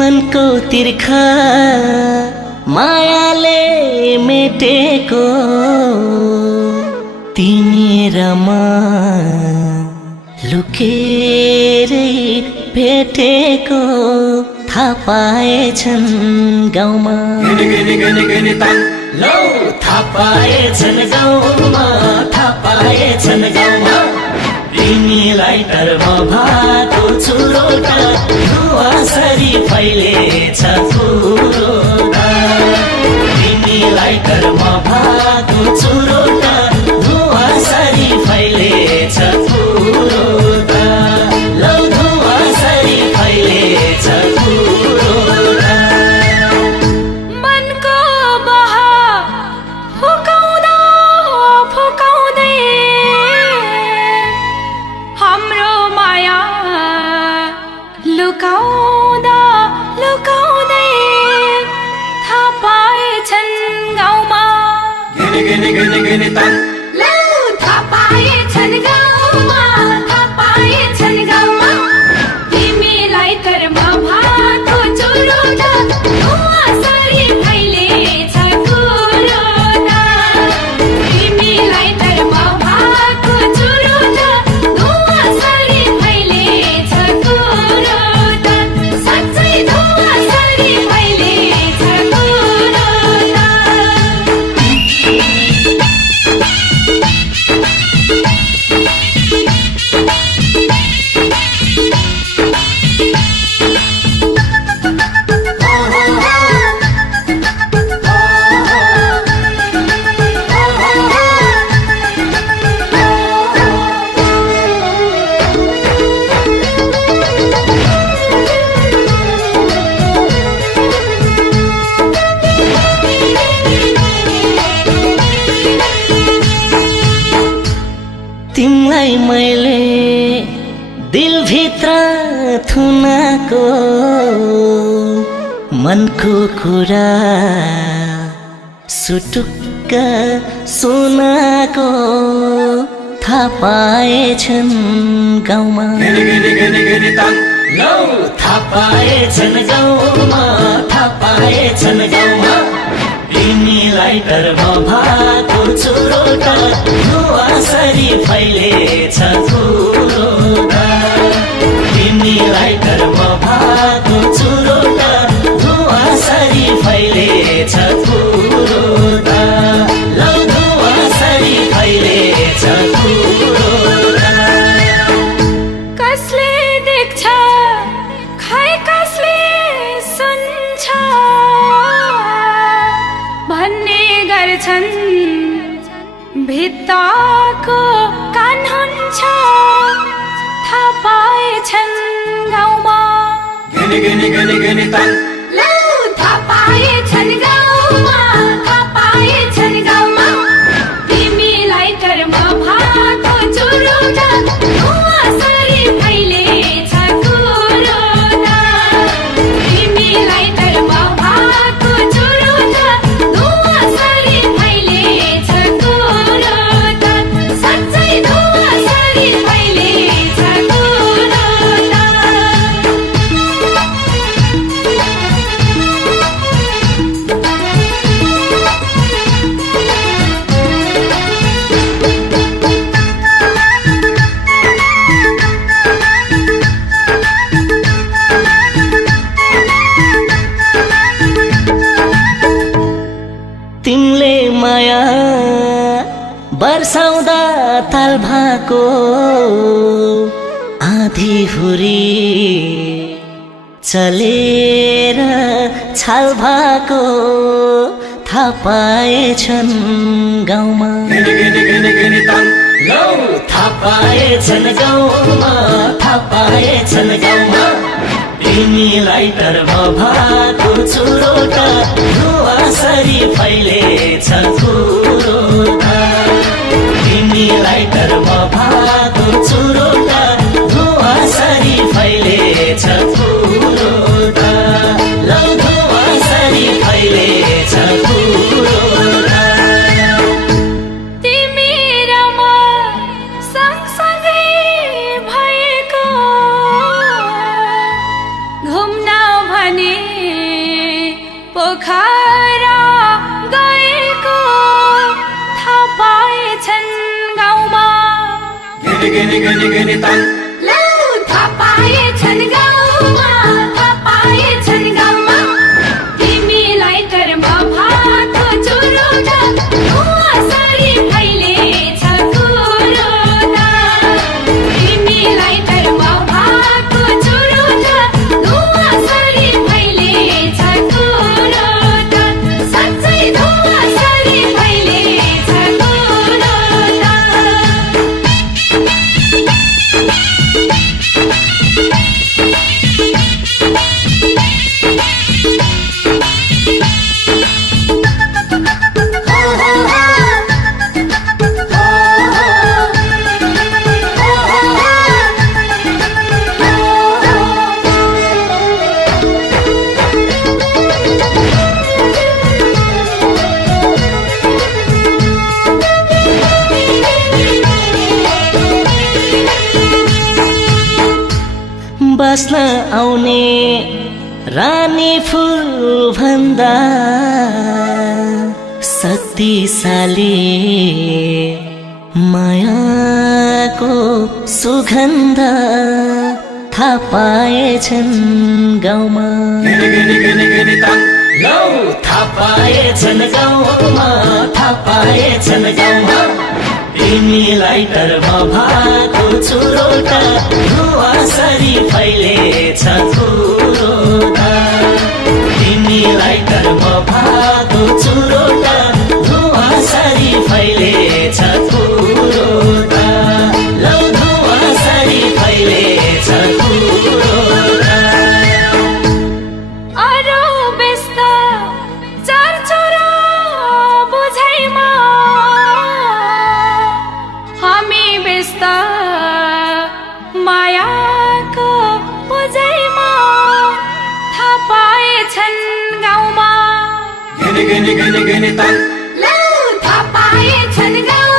मनको तिर्खा मायाले मेटेको तिमी र म लुकेरै भेटेको थाहा पाएछन् गाउँमा थाहा पाएछन् गाउँमा थाहा पाएछन् गाउँमा तिमीलाई तर्फ भएको चुरोटा धुवासरी फैलेछ कुरोटा तिमीलाई तर्फ भएको चुरोटा धुवासरी फैलेछ कुरोटा लौ धुवासरी फैलेछ कुरोटा मनको बहा फुकाउँदा फुकाउँदै हाम्रो माया लुकाउँदा लुकाउँदै थाहा पाएछन् गाउँमा लौ थाहा पाएछन् गाउँमा थाहा पाएछन् गाउँमा तिमीलाई कर्म भएको चुरोटा धुवासरी फैलेछ कुरोटा तिमीलाई कर्म भएको चुरोटा धुवासरी फैलेछ कुरोटा साँच्चै धुवासरी फैलेछ कुरोटा तिमीलाई मैले दिलभित्र थुनाको मनको कुरा सुटुक्क सुनाको थाहा पाएछन् गाउँमा लौ थाहा पाएछन् गाउँमा थाहा पाएछन् गाउँमा तिमीलाई तर्फ भएको चुरोटा धुवासरी फैलेछ कुरोटा तिमीलाई तर्फ भएको चुरोटा धुवासरी फैलेछ कुरोटा लौ धुवासरी फैलेछ कुरोटा कसले देख्छ खै कसले सुन्छ भन्ने गर्छन् भित्ताको कान हुन्छ थाहा पाएछन् गाउँमा लौ थाहा पाएछन् गाउँमा थाहा पाएछन् गाउँमा तिमीलाई कर्म भएको चुरोटा धुवासरी फैलेछ कुरोटा तिमीलाई कर्म भएको चुरोटा धुवासरी फैलेछ कुरोटा साँच्चै धुवासरी फैलेछ कुरोटा तिमीले माया बर्साउँदा ताल भएको आँधी हुरी चलेर छाल भएको थाहा पाएछन् गाउँमा लौ थाहा पाएछन् गाउँमा थाहा पाएछन् गाउँमा तिमीलाई टर्मभाको चुरोटा धुवासरी फैलेछ कुरोटा तिमीलाई टर्मभाको चुरोटा धुवासरी फैलेछ कुरोटा लौ धुवासरी फैलेछ कुरोटा तिमी र म सँगसँगै भएको घुम्न भने पोखरा गएको थाहा पाएछन् गाउँमा लौ थाहा पाएछन् गाउँमा थाहा पाएछन् गाउँमा तिमीलाई कर्म भाको चुरोटा धुवासरी फैलेछ कुरोटा तिमीलाई कर्म भाको चुरोटा धुवासरी फैलेछ कुरोटा साँच्चै धुवासरी फैलेछ कुरोटा बस्न आउने रानी फुल भन्दा शक्तिशाली मायाको सुगन्ध थाहा पाएछन् गाउँमा लौ थाहा पाएछन् गाउँमा थाहा पाएछन् गाउँमा तिमीलाई टर्मभाको चुरोटा धुवासरी फैलेछ कुरोटा तिमीलाई टर्मभाको चुरोटा धुवासरी फैलेछ कुरोटा लौ धुवासरी फैलेछ कुरोटा अरू व्यस्त चरचरा बुझाइमा हामी व्यस्त मायाको बुझाइमा थाहा पाएछन् गाउँमा लौ थाहा पाएछन् गाउँमा